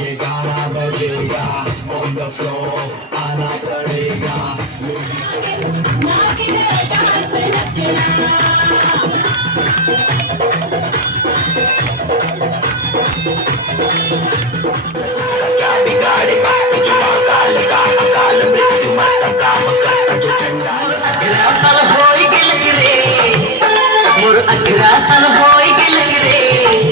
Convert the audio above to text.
ये गाना बजेगा on the floor आना पड़ेगा क्या बिगाड़ेगा जो अकाल का अकाल मृत्यु मत काम करता जो चंडाल अगरा साल होई गेल रे मोर अगरा साल होई गेल रे